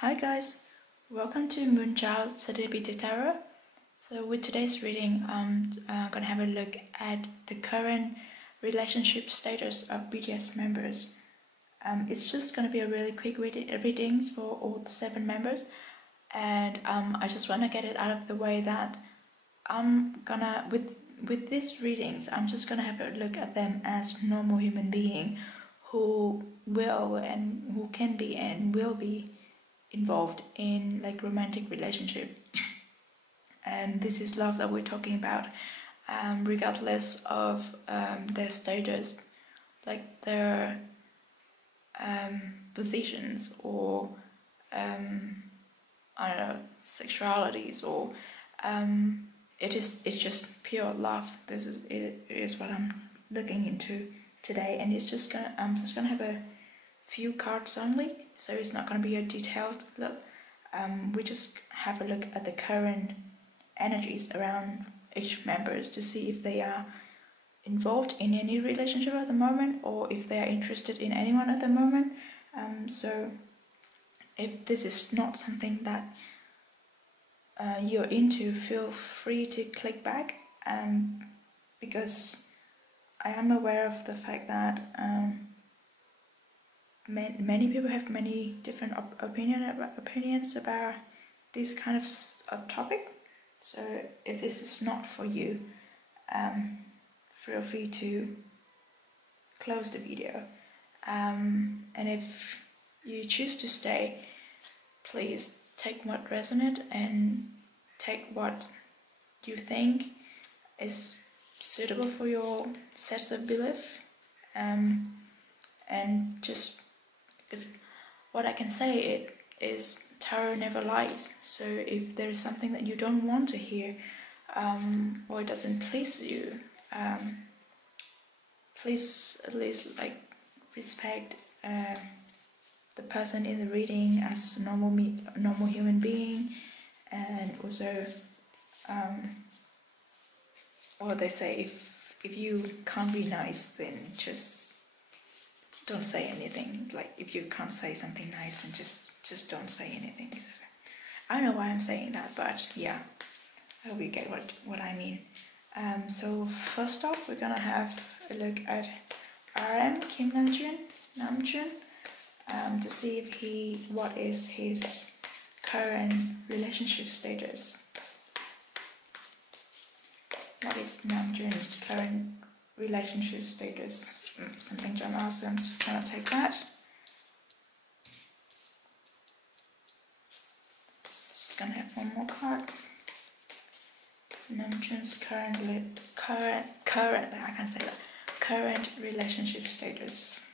Hi guys, welcome to Moonchild BTS Tarot. So with today's reading, I'm gonna have a look at the current relationship status of BTS members. It's just gonna be a really quick readings for all 7 members, and I just wanna get it out of the way that I'm gonna with these readings, I'm just gonna have a look at them as normal human being who will and who can be and will be involved in like romantic relationship, and this is love that we're talking about, regardless of their status, like their positions or I don't know, sexualities, or it's just pure love. It is what I'm looking into today, and I'm just gonna have a few cards only, so it's not going to be a detailed look. We just have a look at the current energies around each members to see if they are involved in any relationship at the moment, or if they are interested in anyone at the moment. So if this is not something that you're into, feel free to click back, because I am aware of the fact that many people have many different opinions about this kind of topic. So if this is not for you, feel free to close the video. And if you choose to stay, please take what resonates and take what you think is suitable for your sets of belief, and just because what I can say is tarot never lies. So if there is something that you don't want to hear, or it doesn't please you, please at least like respect the person in the reading as a normal human being, and also what they say, if you can't be nice, then just don't say anything. Like if you can't say something nice, then just don't say anything. I don't know why I'm saying that, but yeah, I hope you get what I mean. So first off, we're gonna have a look at RM Kim Namjoon, to see if what is his current relationship status. What is Namjoon's current relationship status? Something general, so I'm just gonna take that. Just gonna have one more card. Namjoon's current relationship status.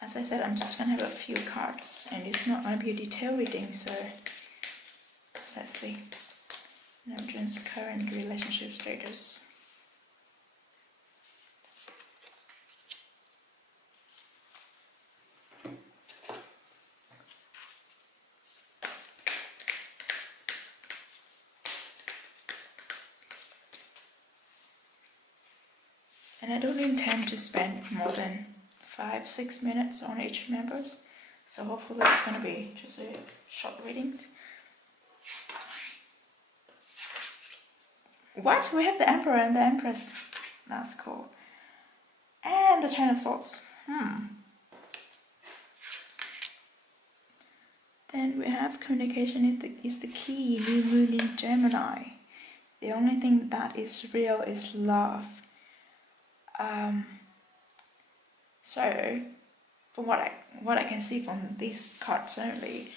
As I said, I'm just gonna have a few cards, and it's not gonna be a detailed reading, so let's see. Namjoon's current relationship status. And I don't intend to spend more than 5-6 minutes on each members, so hopefully it's gonna be just a short reading. What? We have the Emperor and the Empress. That's cool. And the Ten of Swords. Then we have communication is the key. New Moon in Gemini. The only thing that is real is love. So, from what I can see from these cards only,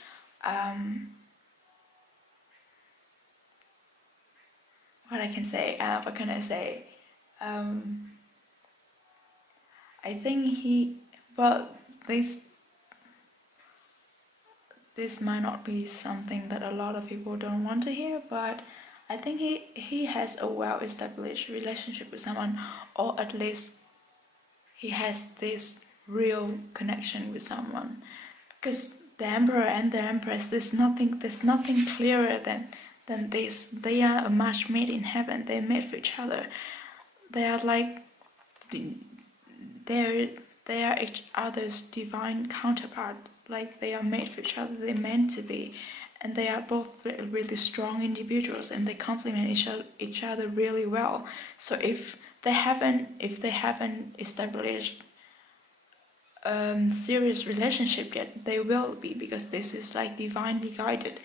what I can say, what can I say? I think this might not be something that a lot of people don't want to hear, but I think he has a well-established relationship with someone, or at least he has this real connection with someone. Because the Emperor and the Empress, there's nothing clearer than this. They are a match made in heaven. They made for each other. They are like they are each other's divine counterpart. Like they are made for each other. They're meant to be, and they are both really strong individuals, and they complement each other really well. So if they haven't established serious relationship yet, they will be, because this is like divinely guided.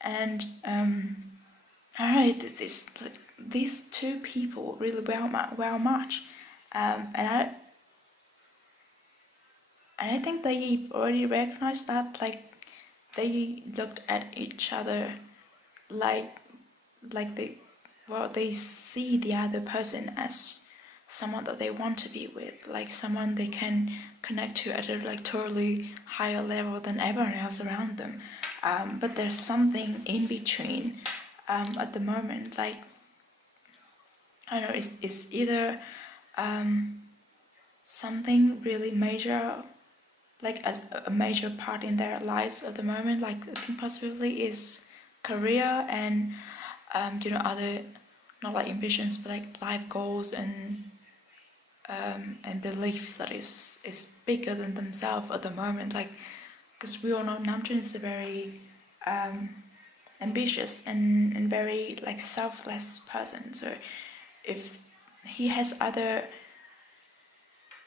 And alright, these two people really well match, and I think they already recognized that. Like they looked at each other like they see the other person as someone that they want to be with, like someone they can connect to at a like totally higher level than everyone else around them. But there's something in between at the moment. Like I don't know, it's either something really major, like as a major part in their lives at the moment. Like I think possibly is career and other, not like ambitions, but like life goals and belief that is bigger than themselves at the moment. Like because we all know Namjoon is a very ambitious and very like selfless person. So if he has other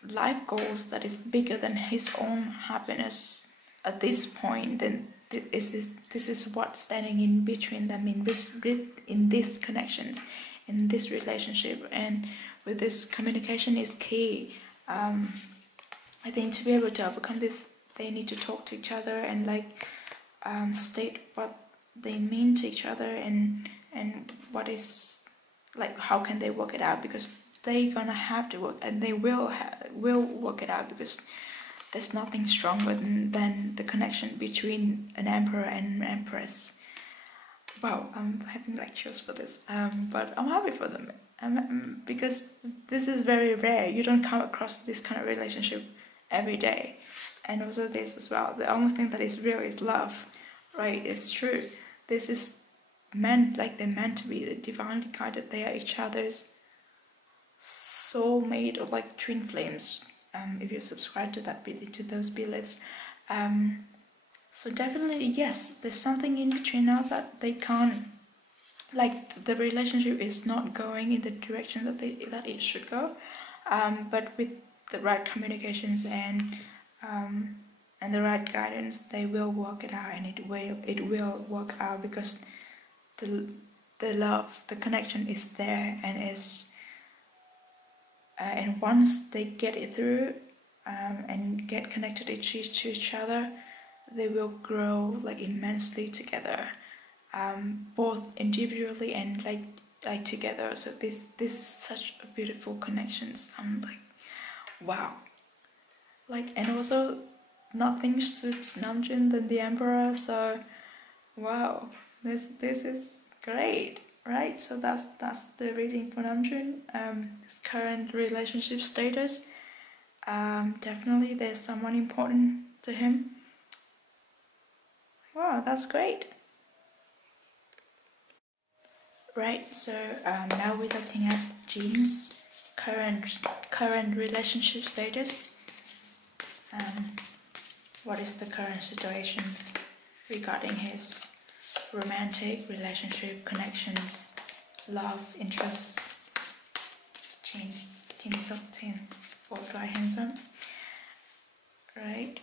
life goals that is bigger than his own happiness at this point, then this is what's standing in between them in this connections, in this relationship. And with this, communication is key. I think to be able to overcome this, they need to talk to each other and like state what they mean to each other, and what is like how can they work it out, because they're gonna have to work, and they will work it out, because there's nothing stronger than the connection between an emperor and an empress. Wow, I'm having like chills for this, but I'm happy for them, because this is very rare. You don't come across this kind of relationship every day. And also this as well, the only thing that is real is love, right? It's true. This is meant, like they're meant to be, the divinely guided. They are each other's soulmate, or like twin flames, if you subscribe to those beliefs. So definitely yes, there's something in between now that they can't, like the relationship is not going in the direction that it should go, but with the right communications and the right guidance, they will work it out, and it will work out, because the love, the connection is there, and once they get it through and get connected to each other, they will grow like immensely together, both individually and like together. So this is such a beautiful connections. I'm like, wow. Like, and also nothing suits Namjoon than the Emperor. So wow, this is great, right? So that's the reading for Namjoon. His current relationship status. Definitely there's someone important to him. Wow, that's great. Right, so now we're looking at Jin's current relationship status. What is the current situation regarding his romantic relationship, connections, love, interests? Jin is up 10, forthright, handsome. Right.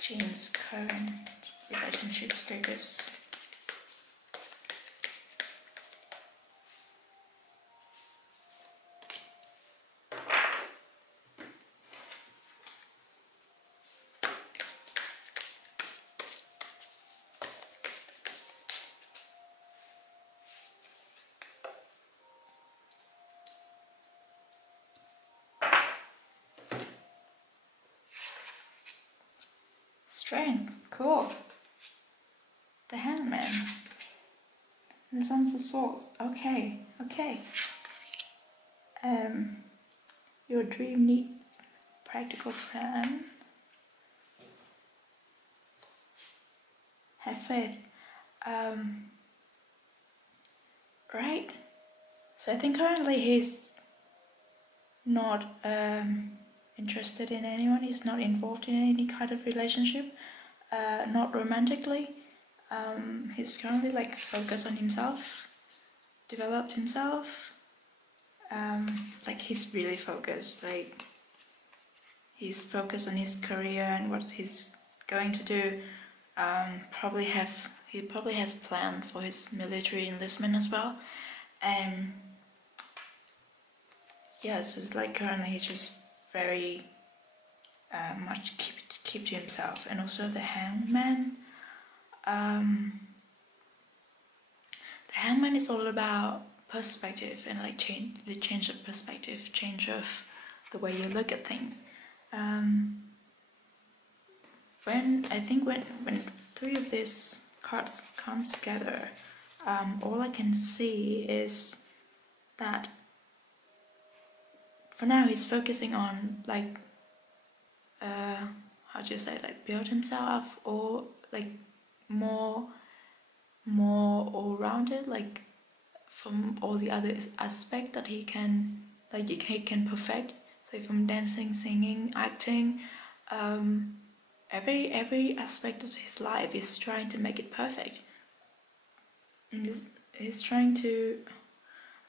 Jin's current relationship status. Strength, cool. The Hangman. The Sons of Swords. Okay. Your dream need practical plan. Have faith. Right. So I think currently he's not interested in anyone. He's not involved in any kind of relationship, not romantically. He's currently like focused on himself, developed himself. Like he's really focused. Like he's focused on his career and what he's going to do. He probably has planned for his military enlistment as well. Yeah, so it's like currently he's just very much keep to himself. And also the Hangman. The Hangman is all about perspective and like change of perspective, change of the way you look at things. When three of these cards come together, all I can see is that for now he's focusing on like how do you say, like build himself, or like more all-rounded, like from all the other aspects that he can perfect. So from dancing, singing, acting, every aspect of his life is trying to make it perfect. And he's trying to,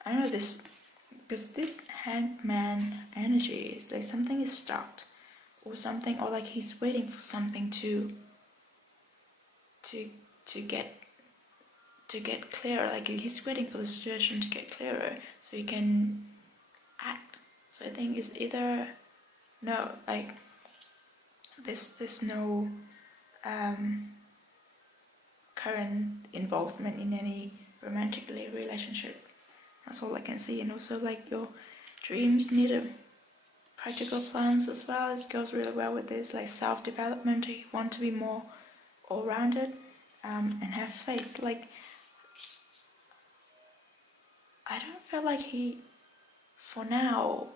I don't know, this, because this Hangman energy is like something is stuck, or something, or like he's waiting for something to get clearer. Like he's waiting for the situation to get clearer so he can act. So I think it's either no, like there's no current involvement in any romantic relationship. That's all I can see. And also like your dreams need a practical plans as well. It goes really well with this, like self-development. You want to be more all-rounded and have faith. Like I don't feel like he, for now,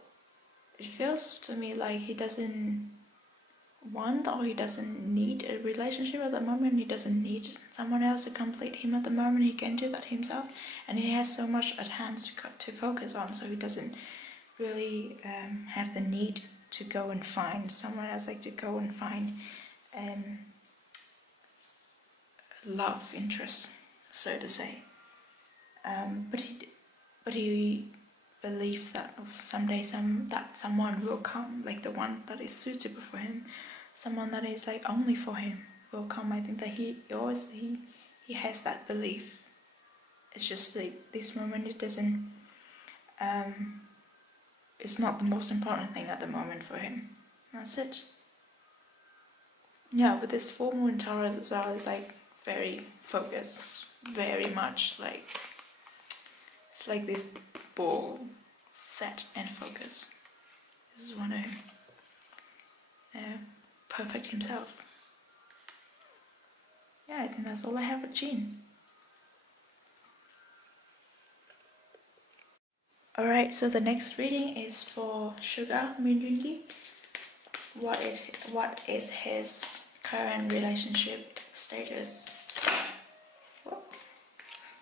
it feels to me like he doesn't want or he doesn't need a relationship at the moment. He doesn't need someone else to complete him at the moment. He can do that himself, and he has so much at hand to focus on, so he doesn't really have the need to go and find someone else, like to go and find love interest, so to say. But he believes that someday that someone will come, like the one that is suitable for him, someone that is like only for him will come. I think that he has that belief. It's just like this moment, it doesn't. It's not the most important thing at the moment for him. That's it. Yeah, with this full moon Taurus as well, it's like very focused, very much like it's like this ball set and focus. This is one of him. Perfect himself. Yeah, I think that's all I have with Jin. Alright, so the next reading is for SUGA Min. What is his current relationship status? Whoop,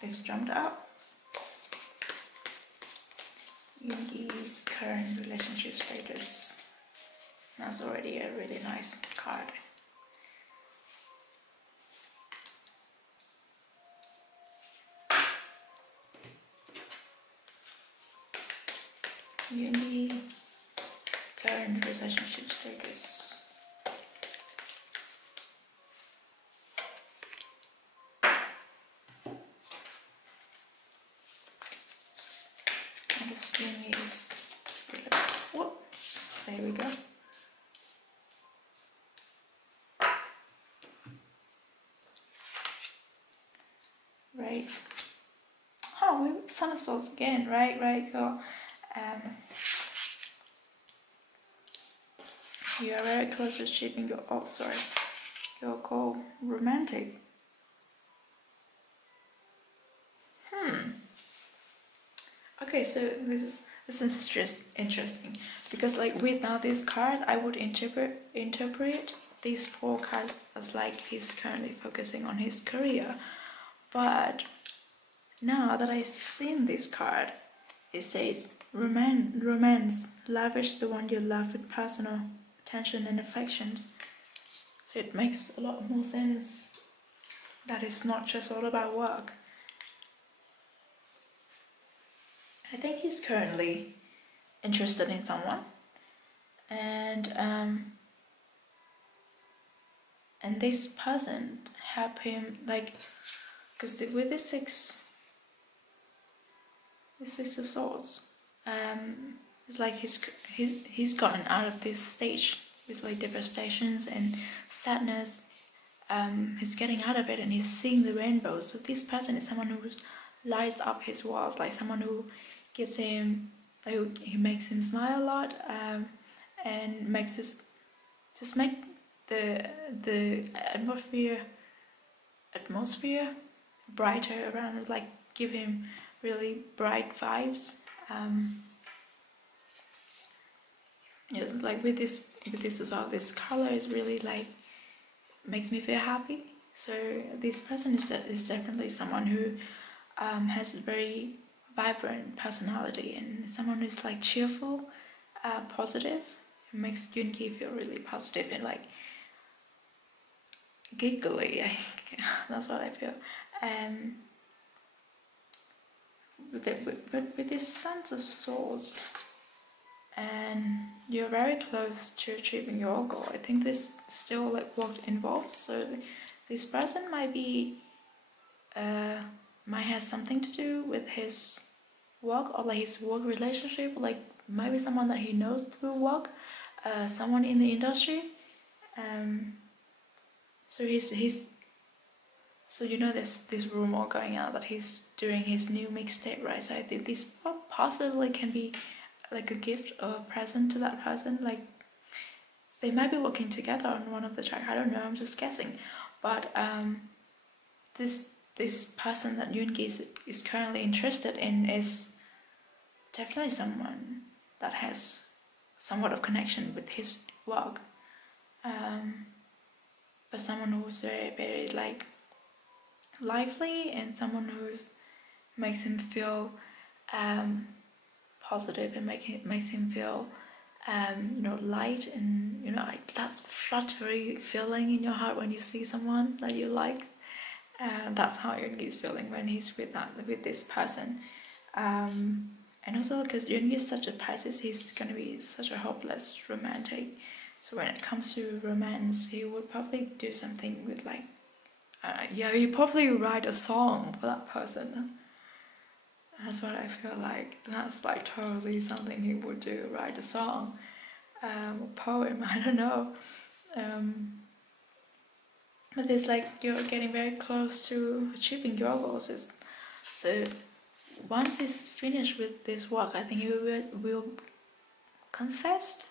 this jumped out. Yoongi's current relationship status. That's already a really nice card. Yoongi current relationship status. And this Yoongi is whoops, there we go. Right. Oh, we Son of Swords again. Right, cool. You are very close to shaping your your goal. Romantic. Okay, so this is This is just interesting because like with now this card, I would interpret these 4 cards as like he's currently focusing on his career. But now that I've seen this card, it says romance, lavish the one you love with personal attention and affections. So it makes a lot more sense that it's not just all about work. I think he's currently interested in someone, and this person help him, like, because with the six of swords, it's like he's gotten out of this stage with like devastations and sadness. He's getting out of it and he's seeing the rainbow. So this person is someone who lights up his world, like someone who gives him, like, he makes him smile a lot, and makes this just make the atmosphere brighter around, like give him really bright vibes. Yes, like with this as well, this color is really like makes me feel happy. So this person is definitely someone who has a very vibrant personality and someone who's like cheerful, positive. It makes Jungkook feel really positive and like giggly. That's what I feel. With this sense of swords, and you're very close to achieving your goal. I think this still like work involved. So this person might be might have something to do with his work or like his work relationship. Like maybe someone that he knows through work, someone in the industry. So he's so you know this rumor going out that he's doing his new mixtape, right? So I think this possibly can be like a gift or a present to that person. Like they might be working together on one of the tracks. I don't know. I'm just guessing. But this person that Jungkook is currently interested in is definitely someone that has somewhat of connection with his work. But someone who's very, very like lively and someone who's makes him feel positive and makes him feel light, and like that fluttery feeling in your heart when you see someone that you like. That's how Jungkook is feeling when he's with this person. And also because Jungkook is such a Pisces, he's gonna be such a hopeless romantic. So when it comes to romance, he would probably do something with like, he probably write a song for that person. That's what I feel like. That's like totally something he would do, write a song, a poem, I don't know. But it's like you're getting very close to achieving your goals. So once he's finished with this work, I think he will confess,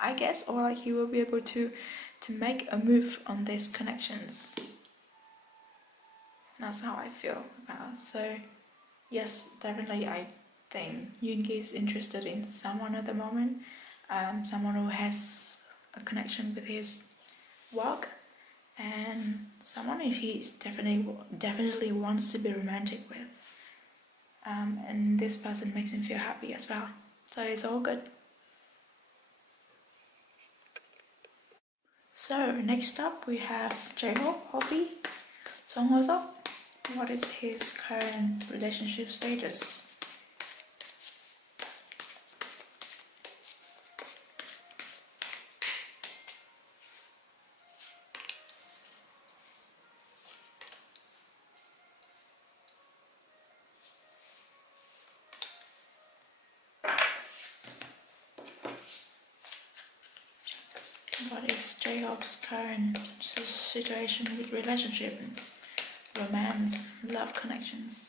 I guess, or like he will be able to make a move on these connections. That's how I feel about it. So yes, definitely I think Jungkook is interested in someone at the moment, someone who has a connection with his work, and someone who he definitely wants to be romantic with. And this person makes him feel happy as well. So it's all good. So next up we have J-Hope, Hobby, Jungkook. What is his current relationship status? What is J-Hope's current situation with relationship, romance, love connections?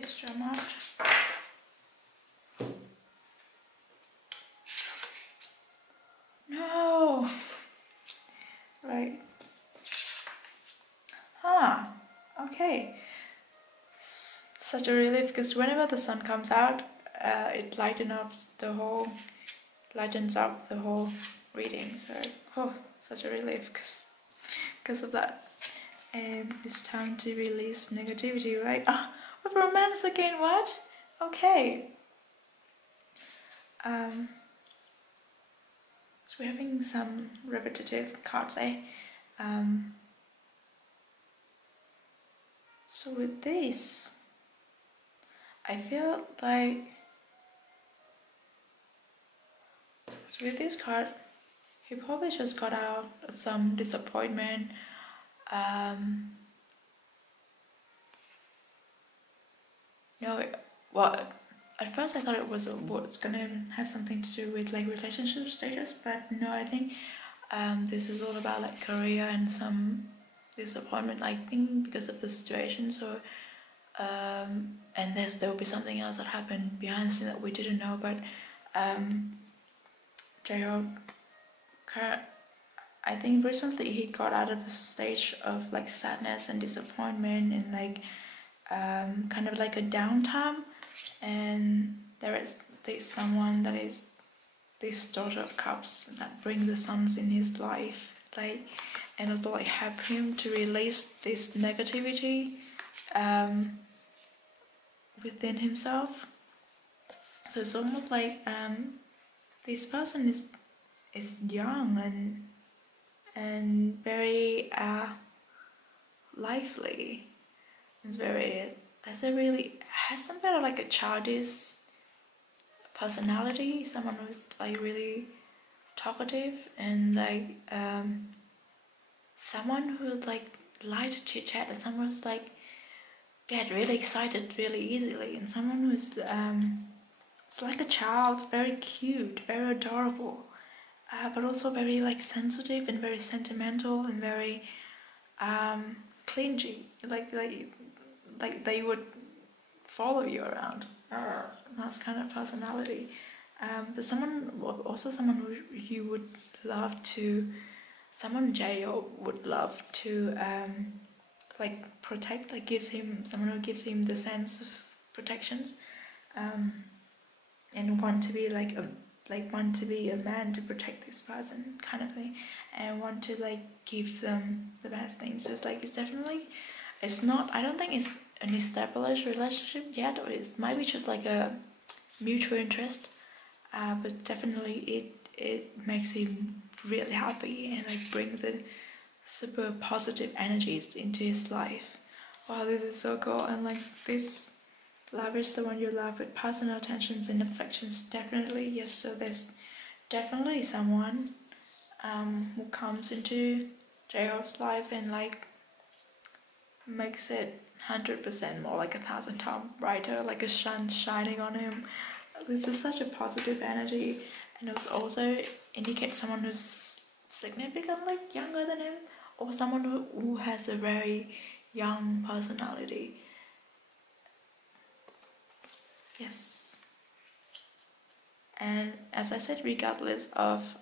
Please drum out. No! Right. Okay. Such a relief, because whenever the sun comes out, it lightens up the whole reading. So, such a relief because of that. And it's time to release negativity, right? With romance again, what? Okay. So we're having some repetitive cards, eh? So with this, I feel like with this card, he probably just got out of some disappointment. At first I thought it was gonna have something to do with like relationship status, but no, I think this is all about like career and some disappointment, I think, because of the situation. So and there will be something else that happened behind the scene that we didn't know, but Jungkook, I think recently he got out of a stage of like sadness and disappointment and like kind of like a downtime, and there's someone that is this Daughter of Cups that brings the suns in his life, like, and also like help him to release this negativity within himself. So it's almost like this person is young and very lively. It's very has some kind of like a childish personality. Someone who's like really talkative and like someone who would like to chit chat, and someone who's like get really excited really easily, and someone who's it's like a child, very cute, very adorable, but also very like sensitive and very sentimental and very clingy, like they would follow you around. That's kind of personality. But someone who you would love to, someone Jayo would love to like protect, like someone who gives him the sense of protections, and want to be want to be a man to protect this person kind of thing, and want to like give them the best things. So it's not, I don't think it's an established relationship yet, or it might be just like a mutual interest, but definitely it makes him really happy and like bring the super positive energies into his life. Wow, this is so cool. And like this, lavish the one you love with personal attentions and affections, definitely, yes. So there's definitely someone who comes into J-Hope's life and like makes it 100% more, like 1,000 times brighter, like a sun shining on him. This is such a positive energy, and it also indicates someone who's significantly younger than him, or someone who has a very young personality. Yes. And as I said, regardless of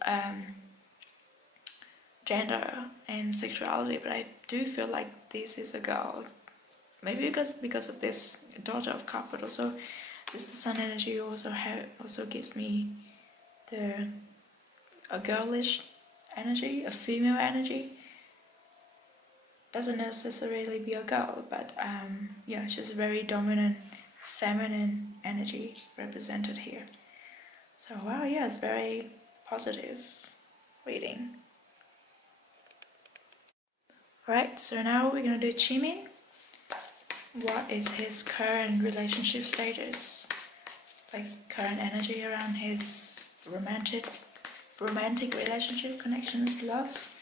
gender and sexuality, but I do feel like this is a girl. Maybe because of this Daughter of Cup, but also this Sun energy also gives me a girlish energy, a female energy. Doesn't necessarily be a girl, but yeah, she's a very dominant feminine energy represented here. So wow, yeah, it's very positive reading. Alright, so now we're gonna do Jimin. What is his current relationship status? Like current energy around his romantic relationship, connections, love.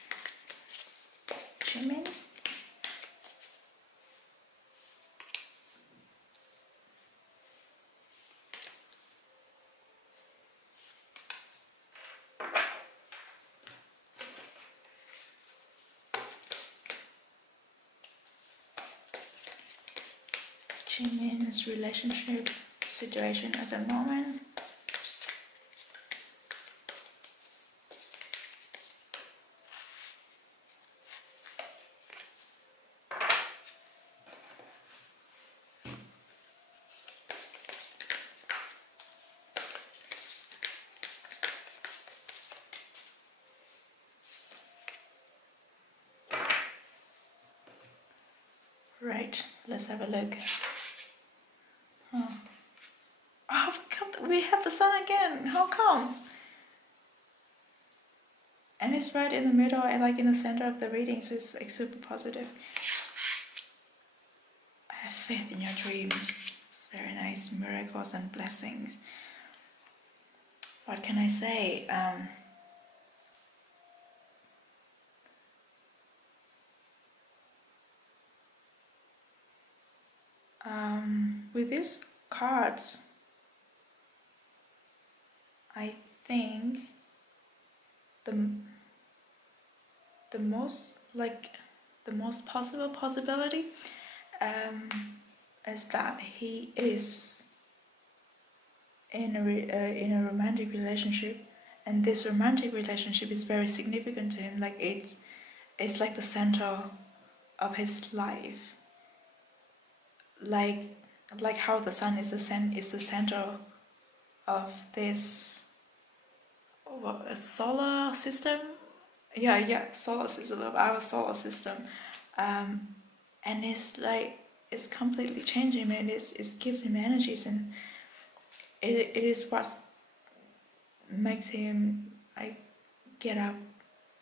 Jimin. Jimin's relationship situation at the moment. Right, let's have a look. Oh, we have the sun again. How come? And it's right in the middle and like in the center of the reading, so it's like super positive. Have faith in your dreams. It's very nice. Miracles and blessings. What can I say? With these cards, I think the most possible possibility is that he is in a romantic relationship, and this romantic relationship is very significant to him. Like it's like the center of his life. Like how the sun is the center of this solar system. Solar system, of our solar system. And it's completely changing him, and it gives him energies, and it is what makes him like get up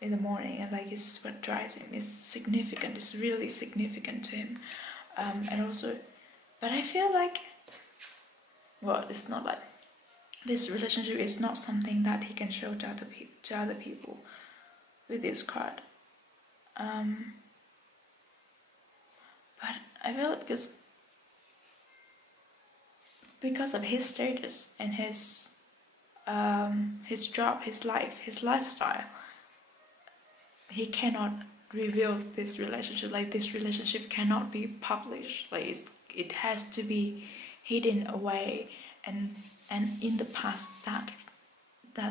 in the morning, and like it's what drives him. It's significant. It's really significant to him. And also, but I feel like, well, it's not like this relationship is not something that he can show to other people with this card. But I feel it because of his status and his job, his life, his lifestyle, he cannot reveal this relationship. Like this relationship cannot be published. Like it has to be hidden away. And in the past, that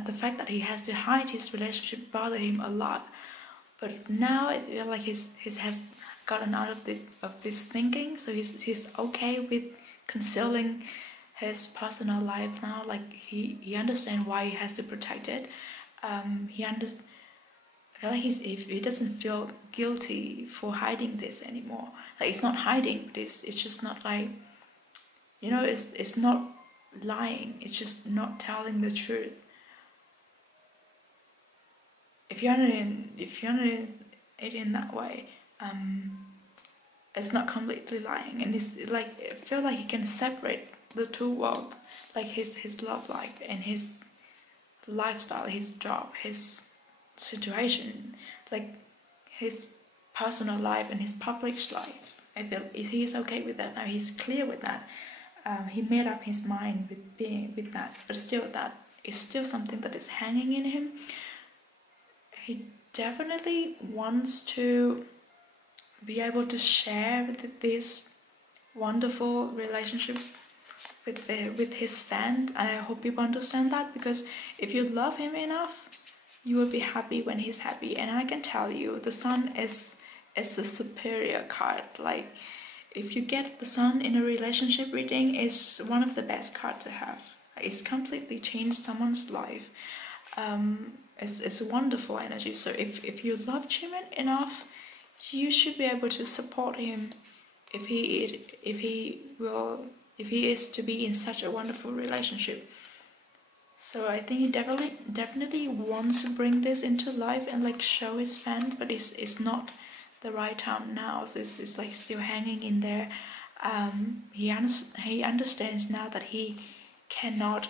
the fact that he has to hide his relationship bothered him a lot. But now I feel like he's has gotten out of this thinking, so he's okay with concealing his personal life now. Like he understands why he has to protect it. He understands. I feel like he doesn't feel guilty for hiding this anymore. Like it's not hiding this. It's just not like, it's not lying. It's just not telling the truth. If you're not in it in that way, it's not completely lying, and it's like I feel like he can separate the two worlds, like his love life and his lifestyle, his job, his situation, like his personal life and his public life. I feel he's okay with that now. He's clear with that. He made up his mind with being with that, but still that is still something that is hanging in him. He definitely wants to be able to share this wonderful relationship with his fan, and I hope people understand that, because if you love him enough, you will be happy when he's happy. And I can tell you, the sun is a superior card. Like if you get the sun in a relationship reading, is one of the best cards to have. It's completely changed someone's life. It's a wonderful energy. So if you love Jimin enough, you should be able to support him if he is to be in such a wonderful relationship. So I think he definitely wants to bring this into life and like show his fans, but it's not the right time now. So it's like still hanging in there. He understands now that he cannot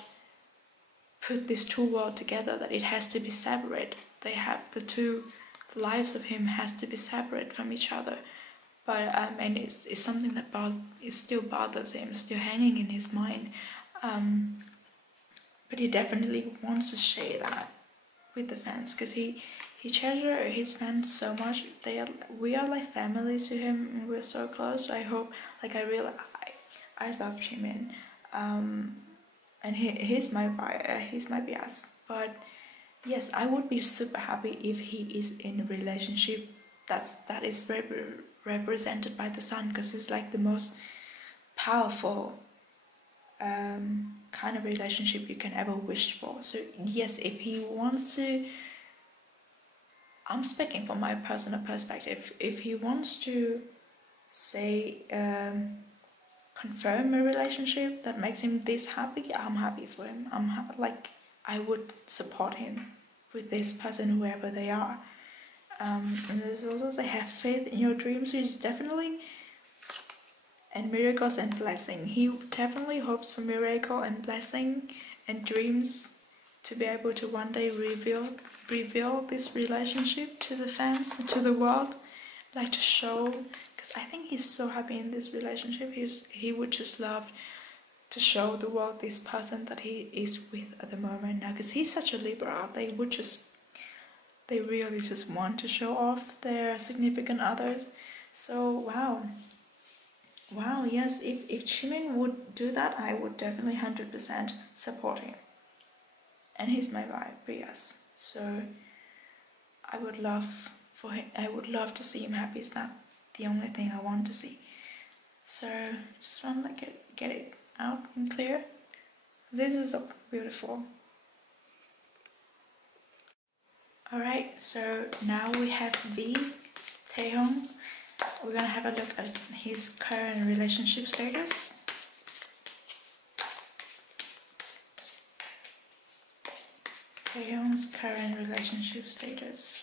put these two worlds together, that it has to be separate. They have the two lives of him has to be separate from each other. But and it's something that it still bothers him, still hanging in his mind. But he definitely wants to share that with the fans, because he treasures his fans so much. We are like family to him, and we're so close. So I hope, like I love Jimin, and he's my bias. But yes, I would be super happy if he is in a relationship that is represented by the sun, because it's like the most powerful kind of relationship you can ever wish for. So yes, if he wants to, I'm speaking from my personal perspective, if he wants to say confirm a relationship that makes him this happy, I'm happy for him. I would support him with this person, whoever they are. And there's also say have faith in your dreams. He's definitely, and miracles and blessing. He definitely hopes for miracle and blessing and dreams to be able to one day reveal this relationship to the fans, to the world, like to show. Because I think he's so happy in this relationship. He would just love to show the world this person that he is with at the moment now. Because he's such a Libra, they really just want to show off their significant others. So wow, yes, if Jimin would do that, I would definitely 100% support him. And he's my bias. So I would love to see him happy. It's not the only thing I want to see. So just want to get it out and clear. This is so beautiful. Alright, so now we have V, Taehyung. We're gonna have a look at his current relationship status. Taehyung's current relationship status.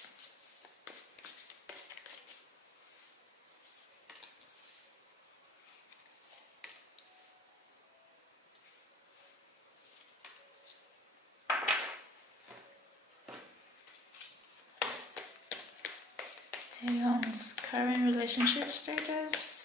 Taehyung's current relationship status.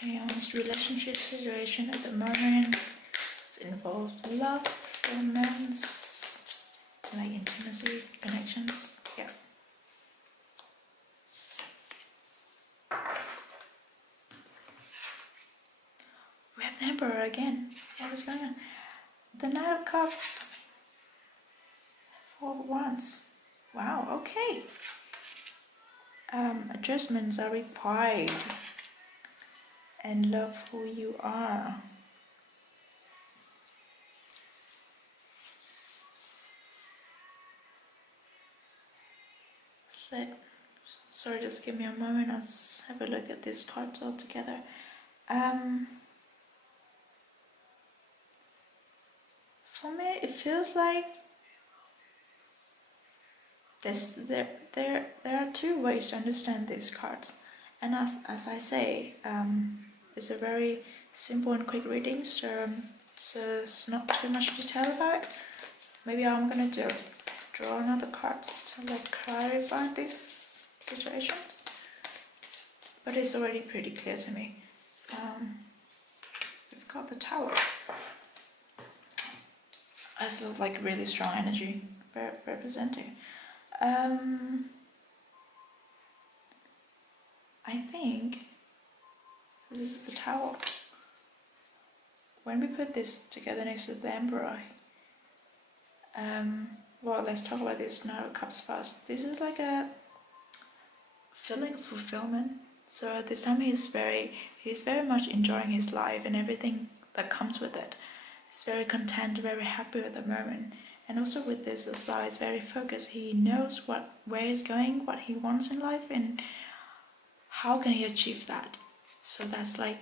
Taehyung's relationship situation at the moment involves love, romance, like intimacy, connections. Yeah. We have the Emperor again. What is going on? The Knight of Cups. 4 Wands. Wow, okay. Adjustments are required. And love who you are. Sorry, just give me a moment. I'll just have a look at these cards all together. For me, it feels like there are two ways to understand these cards, and as I say, it's a very simple and quick reading, so it's not too much detail about it. Maybe I'm gonna draw another card to like clarify this situation, but it's already pretty clear to me. We've got the Tower. I still like really strong energy representing. I think this is the Tower. When we put this together next to the Emperor, well, let's talk about this Knight of Cups first. This is like a feeling of fulfillment. So at this time he's very much enjoying his life and everything that comes with it. He's very content, very happy at the moment. And also with this as well, he's very focused. He knows where he's going, what he wants in life, and how can he achieve that. So that's like,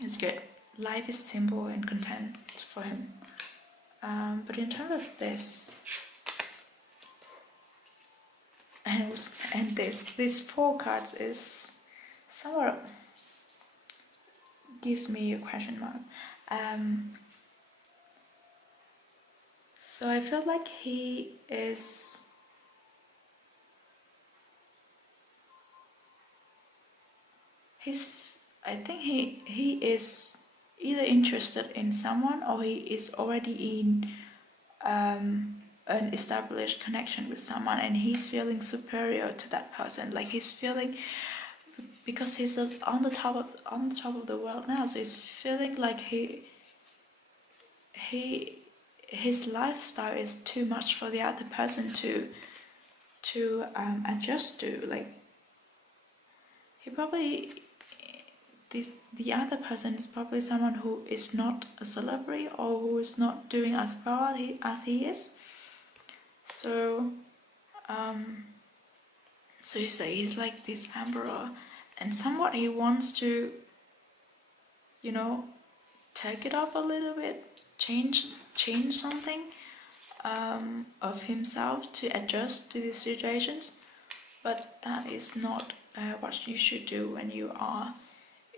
it's good. Life is simple and content for him. But in terms of this, and these 4 cards is somewhat gives me a question mark. So I feel like he's I think he is either interested in someone, or he is already in an established connection with someone, and he's feeling superior to that person. Like he's feeling, because he's on the top of the world now, so he's feeling like his lifestyle is too much for the other person to adjust to. Like he probably, the other person is probably someone who is not a celebrity, or who is not doing as well as he is. So so you say he's like this emperor, and somewhat he wants to, you know, take it up a little bit, change something of himself to adjust to these situations. But that is not what you should do when you are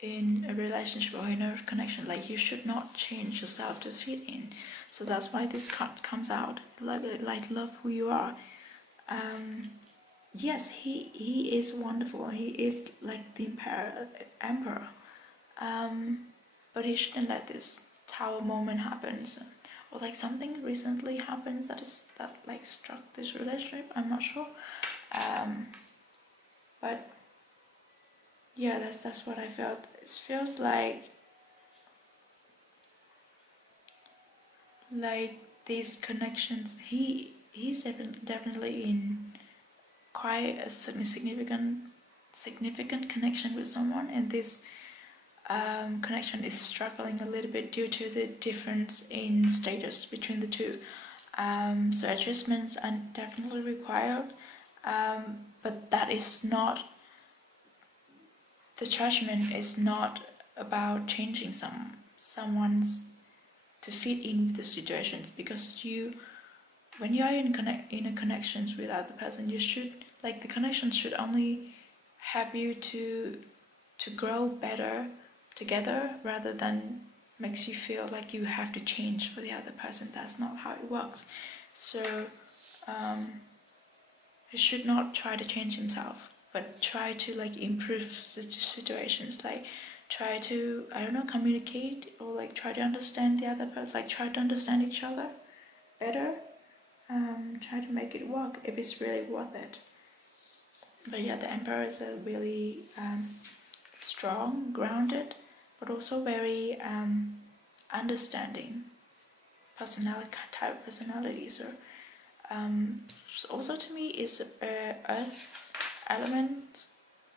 in a relationship or in a connection. Like you should not change yourself to fit in. So that's why this card comes out, like love who you are. Yes, he is wonderful. He is like the emperor. But he shouldn't let this tower moment happen. Or like something recently happens that like struck this relationship. I'm not sure. But yeah, that's what I felt. It feels like these connections. He's definitely in quite a significant connection with someone, and this connection is struggling a little bit due to the difference in status between the two. So adjustments are definitely required, but that is not, the judgment is not about changing someone's to fit in with the situations, because when you are in a connections with other person, you should, like, the connection should only help you to grow better together, rather than makes you feel like you have to change for the other person. That's not how it works. So he should not try to change himself, but try to like improve situations, like try to, I don't know, communicate, or like try to understand the other person, like try to understand each other better, try to make it work if it's really worth it. But yeah, the Emperor is a really strong, grounded, but also very understanding personality. So also to me is Earth element,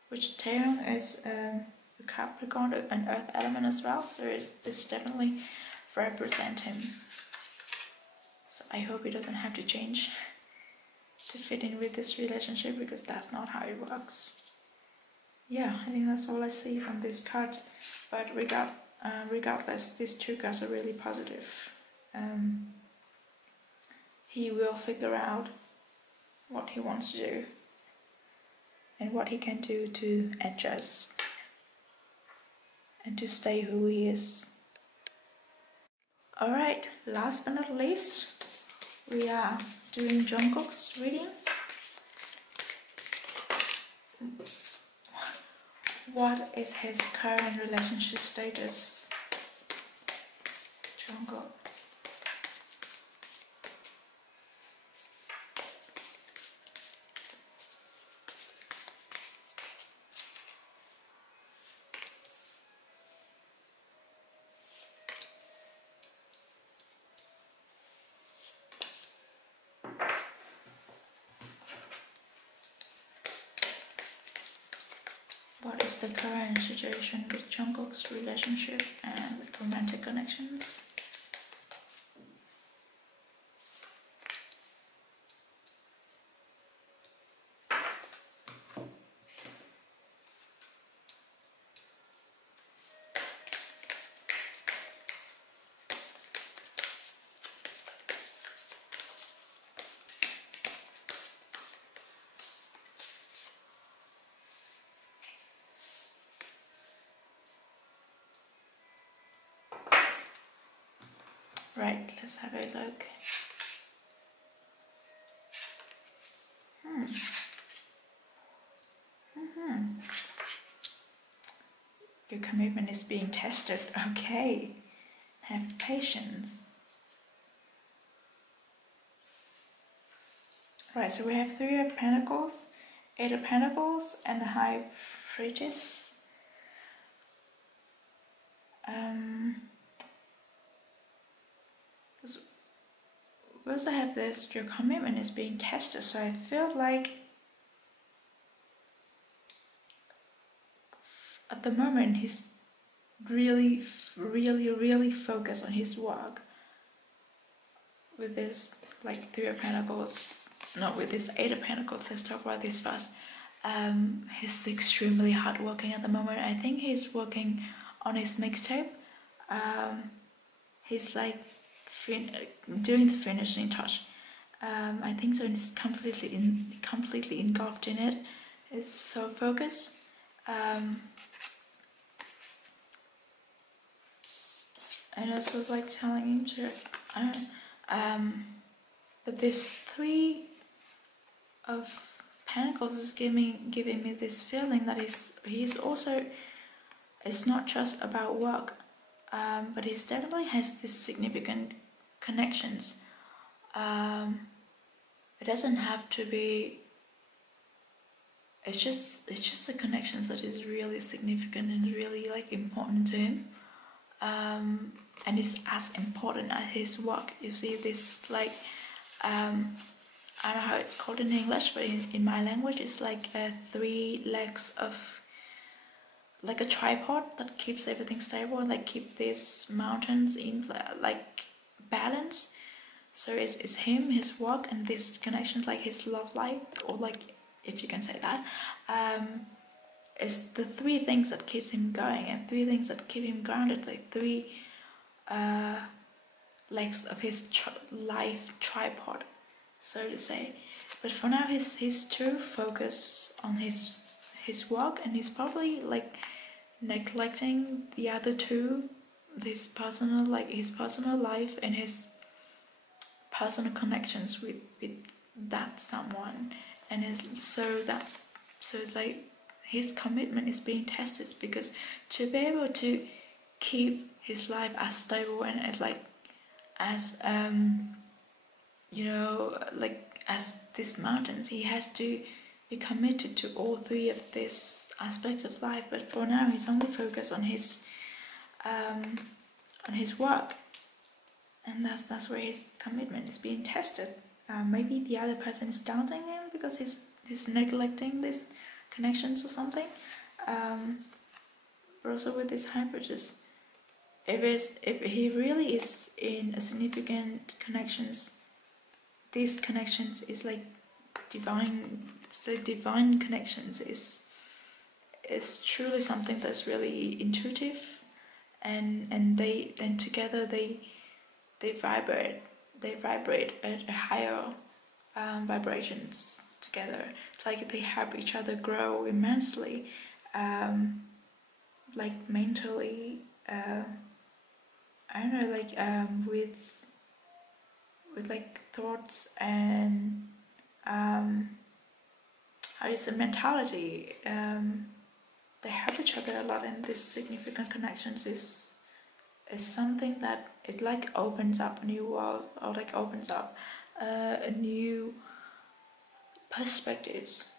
which Taeyong is a Capricorn, an Earth element as well. So this definitely represent him. So I hope he doesn't have to change to fit in with this relationship, because that's not how it works. Yeah, I think that's all I see from this card. But regardless, these two cards are really positive. He will figure out what he wants to do and what he can do to adjust and to stay who he is. Alright, last but not least, we are doing Jungkook's reading. What is his current relationship status? Jungkook. What is the current situation with Jungkook's relationship and romantic connections? Right, let's have a look. Your commitment is being tested. Okay. Have patience. Right, so we have Three of Pentacles, Eight of Pentacles, and the High Priestess. We also have this, your commitment is being tested, so I feel like at the moment he's really focused on his work. With this, like, Three of Pentacles, not with this Eight of Pentacles, let's talk about this first. He's extremely hardworking at the moment. I think he's working on his mixtape. He's like doing the finishing touch. I think so. He's completely engulfed in it. It's so focused. And also like telling him to, I don't know. But this Three of Pentacles is giving me this feeling that he's also, it's not just about work, but he definitely has this significant connections. It doesn't have to be. It's just the connections that is really significant and really like important to him, and it's as important as his work. You see this like. I don't know how it's called in English, but in my language it's like 3 legs of, like a tripod that keeps everything stable and like keep these mountains in like balance. So it's him, his work, and this connection, like his love life, or like, if you can say that, it's the 3 things that keeps him going and 3 things that keep him grounded, like 3 legs of his life tripod, so to say. But for now he's too focused on his work, and he's probably like neglecting the other 2, his personal life and his personal connections with that someone. And so it's like his commitment is being tested, because to be able to keep his life as stable and as like as like as these mountains, he has to be committed to all 3 of these aspects of life. But for now he's only focused on his work, and that's where his commitment is being tested. Maybe the other person is doubting him because he's neglecting these connections or something. But also with this Hypergist, if he really is in a significant connections, these connections is like divine. So divine connections is truly something that's really intuitive, and they then together they vibrate at a higher vibrations together. It's like they help each other grow immensely, like mentally. I don't know, like with like thoughts and how is the mentality. They help each other a lot, and this significant connections is something that it like opens up a new world, or like opens up a new perspectives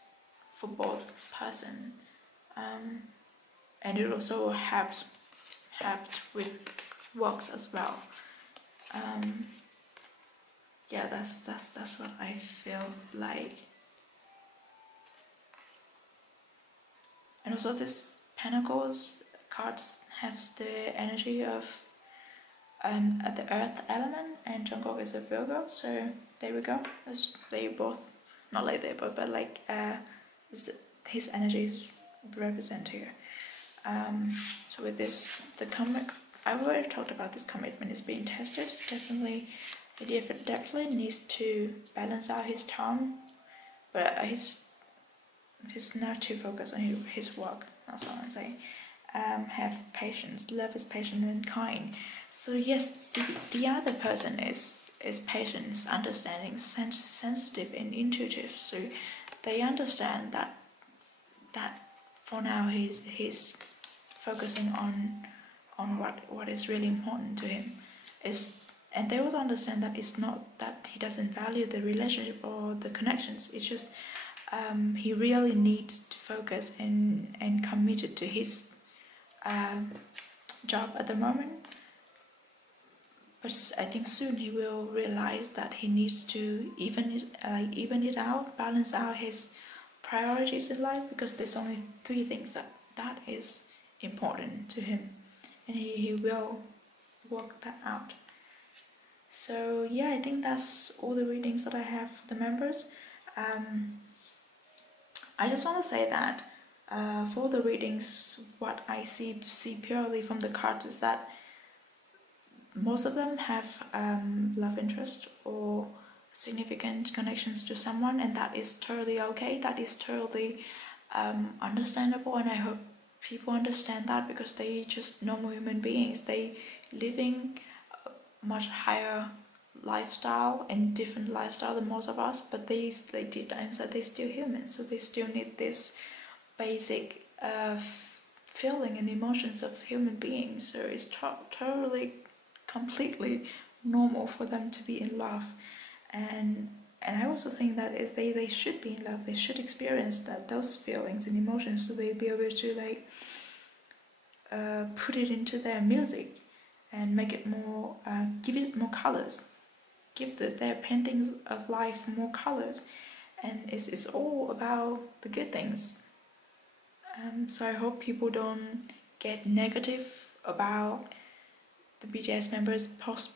for both person, and it also helps with works as well. Yeah, that's what I feel like. And also this Pentacles cards have the energy of the Earth element, and Jungkook is a Virgo, so there we go. They both, not like they both, but like his energies represent here. So with this, I've already talked about this commitment is being tested. Definitely, he definitely needs to balance out his time, but he's not too focused on his work. That's what I'm saying. Have patience. Love is patient and kind. So yes, the other person is patient, understanding, sensitive, and intuitive. So they understand that for now he's focusing on what is really important to him. And they also understand that it's not that he doesn't value the relationship or the connections. It's just he really needs to focus and committed to his job at the moment. But I think soon he will realize that he needs to even it out, balance out his priorities in life, because there's only 3 things that is important to him, and he will work that out. So yeah, I think that's all the readings that I have for the members. I just want to say that for the readings, what I see purely from the cards is that most of them have love interest or significant connections to someone, and that is totally okay. That is totally understandable, and I hope people understand that, because they just normal human beings. They living much higher lifestyle and different lifestyle than most of us, but they did answer they're still human, so they still need this basic feeling and emotions of human beings. So it's totally completely normal for them to be in love, and I also think that if they should be in love, they should experience those feelings and emotions, so they'll be able to put it into their music and make it more, give it more colors, give their paintings of life more colors, and it's all about the good things. So I hope people don't get negative about the BTS members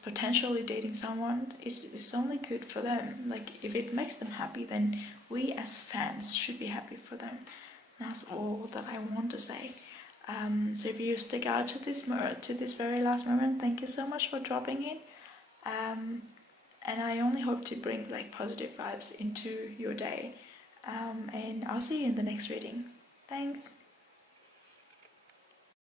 potentially dating someone. It's only good for them. Like, if it makes them happy, then we as fans should be happy for them. That's all that I want to say. So if you stick out to this very last moment, thank you so much for dropping it. And I only hope to bring positive vibes into your day. And I'll see you in the next reading. Thanks.